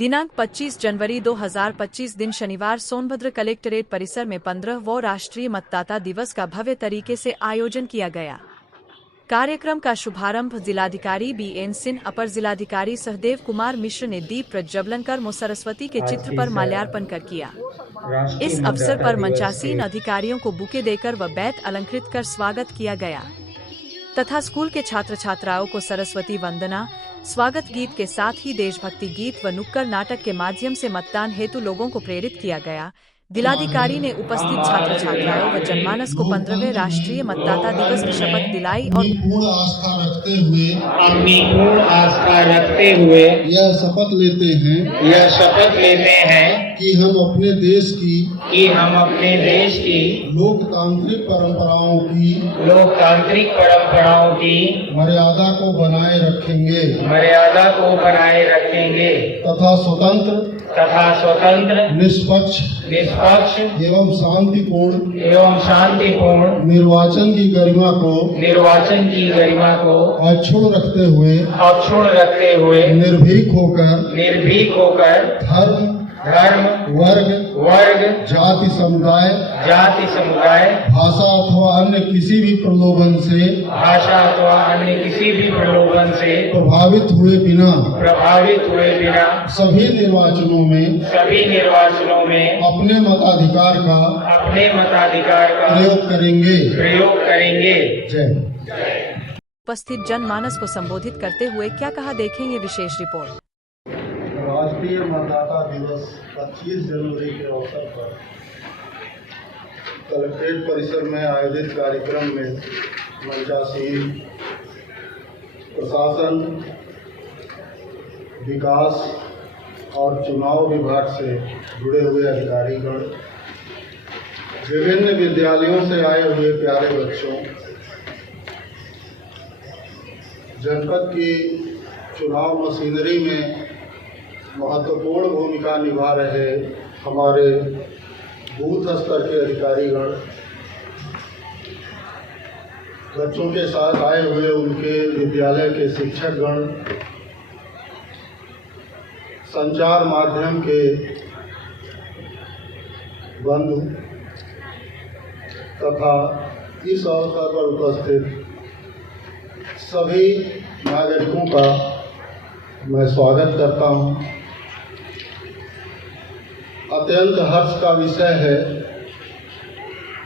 दिनांक 25 जनवरी 2025 दिन शनिवार सोनभद्र कलेक्ट्रेट परिसर में 15वां राष्ट्रीय मतदाता दिवस का भव्य तरीके से आयोजन किया गया। कार्यक्रम का शुभारंभ जिलाधिकारी BN सिंह, अपर जिलाधिकारी सहदेव कुमार मिश्र ने दीप प्रज्वलन कर मां सरस्वती के चित्र पर माल्यार्पण कर किया। इस अवसर पर मंचासीन अधिकारियों को बुके देकर व बैत अलंकृत कर स्वागत किया गया तथा स्कूल के छात्र छात्राओं को सरस्वती वंदना, स्वागत गीत के साथ ही देशभक्ति गीत व नुक्कड़ नाटक के माध्यम से मतदान हेतु लोगों को प्रेरित किया गया। जिलाधिकारी ने उपस्थित छात्र छात्राओं व जनमानस को 15वें राष्ट्रीय मतदाता दिवस की शपथ दिलाई और पूर्ण आस्था रखते हुए यह शपथ लेते हैं कि हम अपने देश की लोकतांत्रिक परंपराओं की मर्यादा को बनाए रखेंगे तथा स्वतंत्र निष्पक्ष एवं शांतिपूर्ण निर्वाचन की गरिमा को अक्षुण्ण रखते हुए निर्भीक होकर धर्म वर्ग जाति समुदाय भाषा अथवा अन्य किसी भी प्रलोभन से प्रभावित हुए बिना सभी निर्वाचनों में अपने मताधिकार का प्रयोग करेंगे। जय। उपस्थित जनमानस को संबोधित करते हुए क्या कहा, देखेंगे विशेष रिपोर्ट। राष्ट्रीय मतदाता दिवस 25 जनवरी के अवसर पर कलेक्ट्रेट परिसर में आयोजित कार्यक्रम में मंचासीन प्रशासन, विकास और चुनाव विभाग से जुड़े हुए अधिकारीगण, विभिन्न विद्यालयों से आए हुए प्यारे बच्चों, जनपद की चुनाव मशीनरी में महत्वपूर्ण भूमिका निभा रहे हमारे बूथ स्तर के अधिकारीगण, बच्चों के साथ आए हुए उनके विद्यालय के शिक्षकगण, संचार माध्यम के बंधु तथा इस अवसर पर उपस्थित सभी नागरिकों का मैं स्वागत करता हूं। अत्यंत हर्ष का विषय है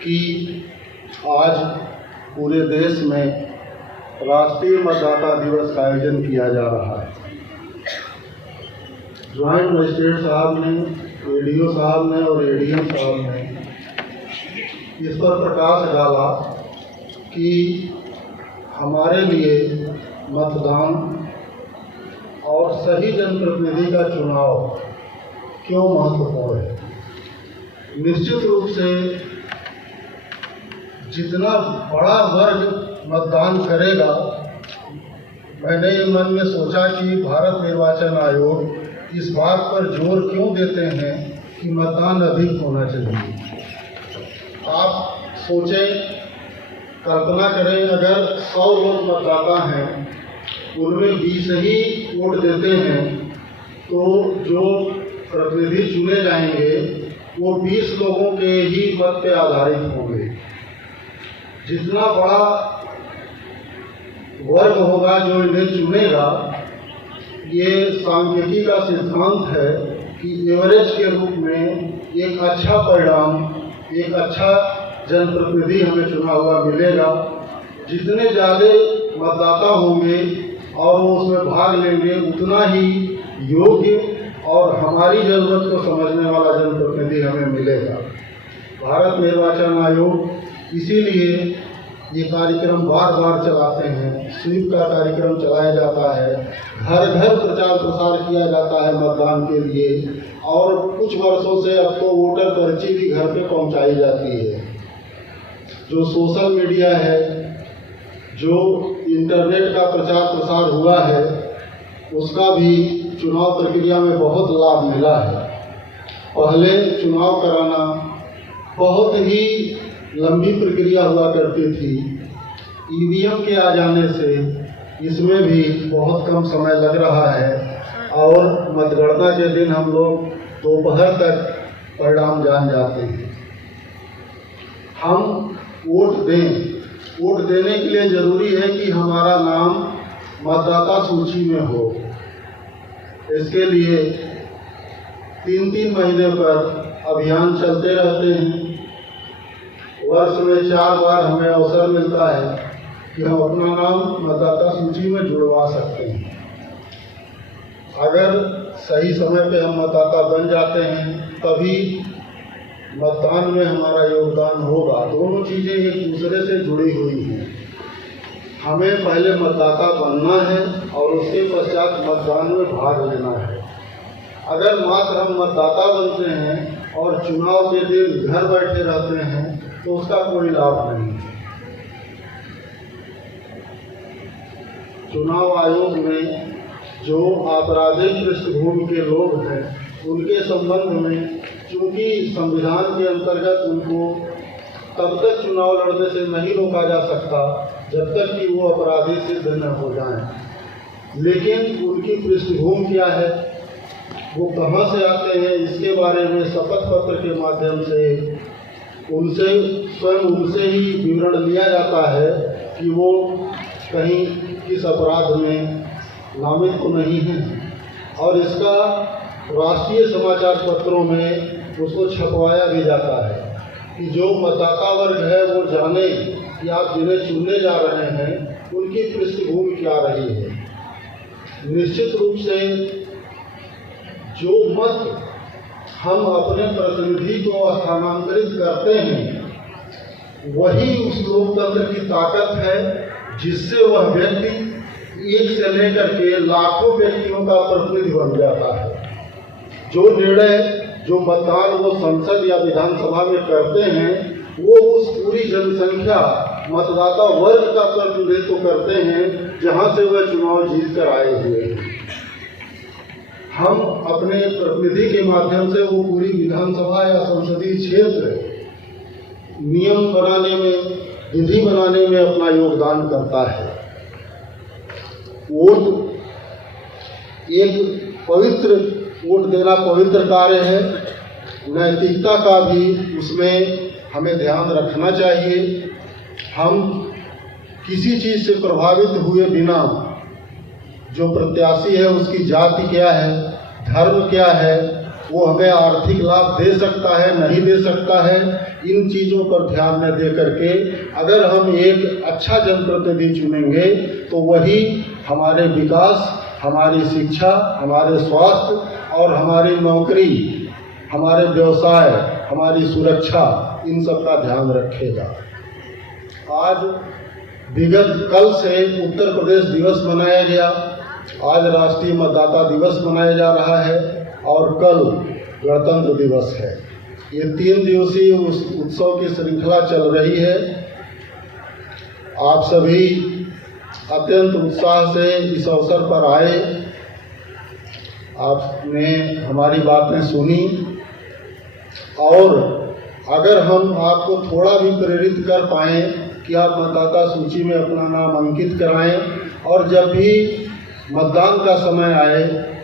कि आज पूरे देश में राष्ट्रीय मतदाता दिवस का आयोजन किया जा रहा है। ज्वाइंट मजिस्ट्रेट साहब ने, ADO साहब ने और ADM साहब ने इस पर प्रकाश डाला कि हमारे लिए मतदान और सही जनप्रतिनिधि का चुनाव क्यों महत्वपूर्ण है। निश्चित रूप से जितना बड़ा वर्ग मतदान करेगा, मैंने ये मन में सोचा कि भारत निर्वाचन आयोग इस बात पर जोर क्यों देते हैं कि मतदान अधिक होना चाहिए। आप सोचें, कल्पना करें, अगर 100 लोग मतदाता हैं, उनमें 20 ही वोट देते हैं, तो जो प्रतिनिधि चुने जाएंगे वो 20 लोगों के ही मत पे आधारित होंगे। जितना बड़ा वर्ग होगा जो इन्हें चुनेगा, ये सांख्यिकी का सिद्धांत है कि एवरेज के रूप में एक अच्छा परिणाम, एक अच्छा जनप्रतिनिधि हमें चुना हुआ मिलेगा। जितने ज़्यादा मतदाता होंगे और वो उसमें भाग लेंगे, उतना ही योग्य और हमारी ज़रूरत को समझने वाला जनप्रतिनिधि हमें मिलेगा। भारत निर्वाचन आयोग इसीलिए ये कार्यक्रम बार बार चलाते हैं। स्वीप का कार्यक्रम चलाया जाता है, घर घर प्रचार प्रसार किया जाता है मतदान के लिए, और कुछ वर्षों से अब तो वोटर पर्ची भी घर पे पहुंचाई जाती है। जो सोशल मीडिया है, जो इंटरनेट का प्रचार प्रसार हुआ है, उसका भी चुनाव प्रक्रिया में बहुत लाभ मिला है। पहले चुनाव कराना बहुत ही लंबी प्रक्रिया हुआ करती थी। EVM के आ जाने से इसमें भी बहुत कम समय लग रहा है और मतगणना के दिन हम लोग दोपहर तक परिणाम जान जाते हैं। हम वोट दें, वोट देने के लिए ज़रूरी है कि हमारा नाम मतदाता सूची में हो। इसके लिए 3-3 महीने पर अभियान चलते रहते हैं। वर्ष में 4 बार हमें अवसर मिलता है कि हम अपना नाम मतदाता सूची में जुड़वा सकते हैं। अगर सही समय पे हम मतदाता बन जाते हैं तभी मतदान में हमारा योगदान होगा। दोनों चीज़ें एक दूसरे से जुड़ी हुई हैं। हमें पहले मतदाता बनना है और उसके पश्चात मतदान में भाग लेना है। अगर मात्र हम मतदाता बनते हैं और चुनाव के दिन घर बैठे रहते हैं तो उसका कोई लाभ नहीं है। चुनाव आयोग में जो आपराधिक पृष्ठभूमि के लोग हैं उनके संबंध में चूँकि संविधान के अंतर्गत उनको तब तक चुनाव लड़ने से नहीं रोका जा सकता जब तक कि वो अपराधी सिद्ध न हो जाएं। लेकिन उनकी पृष्ठभूमि क्या है, वो कहाँ से आते हैं, इसके बारे में शपथ पत्र के माध्यम से उनसे स्वयं उनसे ही विवरण लिया जाता है कि वो कहीं किस अपराध में नामित तो नहीं है। और इसका राष्ट्रीय समाचार पत्रों में उसको छपवाया भी जाता है कि जो मतदाता वर्ग है वो जाने कि आप जिन्हें चुनने जा रहे हैं उनकी पृष्ठभूमि क्या रही है। निश्चित रूप से जो मत हम अपने प्रतिनिधि को स्थानांतरित करते हैं वही उस लोकतंत्र की ताकत है जिससे वह व्यक्ति एक से लेकर के लाखों व्यक्तियों का प्रतिनिधि बन जाता है। जो निर्णय जो मतदान वो संसद या विधानसभा में करते हैं वो उस पूरी जनसंख्या मतदाता वर्ग का प्रतिनिधित्व करते हैं जहां से वह चुनाव जीत कर आए हुए हैं। हम अपने प्रतिनिधि के माध्यम से वो पूरी विधानसभा या संसदीय क्षेत्र नियम बनाने में, विधि बनाने में अपना योगदान करता है। वोट एक पवित्र, वोट देना पवित्र कार्य है। नैतिकता का भी उसमें हमें ध्यान रखना चाहिए। हम किसी चीज़ से प्रभावित हुए बिना जो प्रत्याशी है उसकी जाति क्या है, धर्म क्या है, वो हमें आर्थिक लाभ दे सकता है नहीं दे सकता है, इन चीज़ों पर ध्यान न दे करके अगर हम एक अच्छा जनप्रतिनिधि चुनेंगे तो वही हमारे विकास, हमारी शिक्षा, हमारे स्वास्थ्य और हमारी नौकरी, हमारे व्यवसाय, हमारी सुरक्षा, इन सब का ध्यान रखेगा। आज विगत कल से उत्तर प्रदेश दिवस मनाया गया, आज राष्ट्रीय मतदाता दिवस मनाया जा रहा है और कल गणतंत्र दिवस है। ये 3 दिवसीय उत्सव की श्रृंखला चल रही है। आप सभी अत्यंत उत्साह से इस अवसर पर आए, आपने हमारी बातें सुनी और अगर हम आपको थोड़ा भी प्रेरित कर पाएँ कि आप मतदाता सूची में अपना नाम अंकित कराएं और जब भी मतदान का समय आए,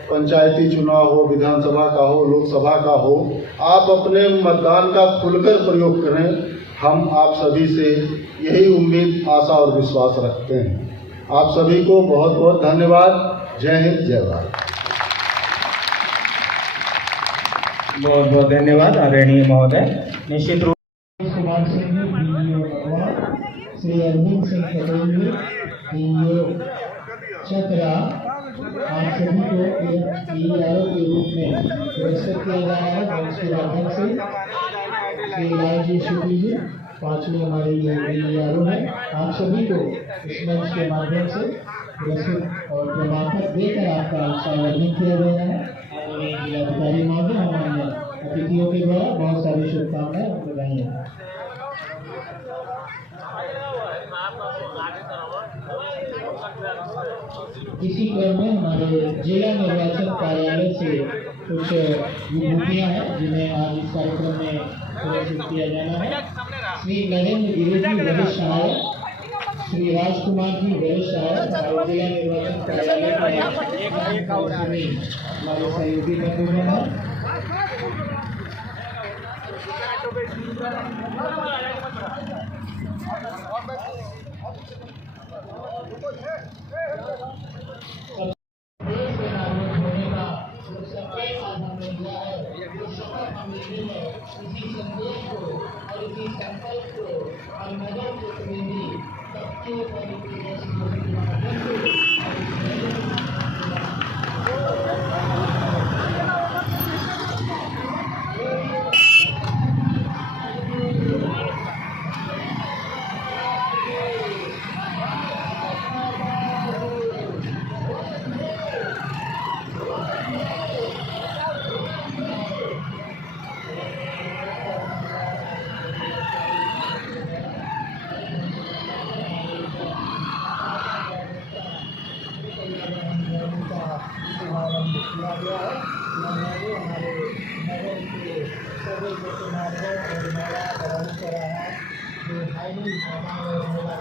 पंचायती चुनाव हो, विधानसभा का हो, लोकसभा का हो, आप अपने मतदान का खुलकर प्रयोग करें। हम आप सभी से यही उम्मीद, आशा और विश्वास रखते हैं। आप सभी को बहुत बहुत धन्यवाद। जय हिंद, जय भारत। बहुत बहुत धन्यवाद आदरणीय महोदय। निश्चित रूप कुमार सिंह श्री अरविंद सिंह पटेल चक्रा, आप सभी को पीआरओ के रूप में पुरस्कृत किया जा रहा है। उसके माध्यम से श्री राजी शुक्ल जी 5वें हमारे ये पीआरओ है। आप सभी को इस मंच के माध्यम से पुरस्कृत और प्रमाण पत्र देकर आपका संवर्धन किया जा रहा है। आदरणीय जिलाधिकारी महोदय, हमारे अतिथियों के द्वारा बहुत सारी शुभकामनाएं और बधाइयाँ। इसी क्रम में हमारे जिला निर्वाचन कार्यालय से कुछ विभूतियाँ हैं जिन्हें आज इस कार्यक्रम में पुरस्कृत किया जाना है। श्री नरेंद्र गिरी जी वरिष्ठ सहायक, श्री राजकुमार जी वरिष्ठ सहायक और जिला निर्वाचन कार्यालय हमारे सहयोगी बंधुगण हैं। देश के नागरिक होने का जो संकल्प आज हमने लिया है, जो शपथ हम लेते हैं, इसी संदेश को और इसी संकल्प को हम नगर प्रतिनिधि सबके तरीके से के माध्यम से किया गया है। हमारे नगर के सभी मार्गों और मेला प्रभावित कर रहा है जो हाईली महिला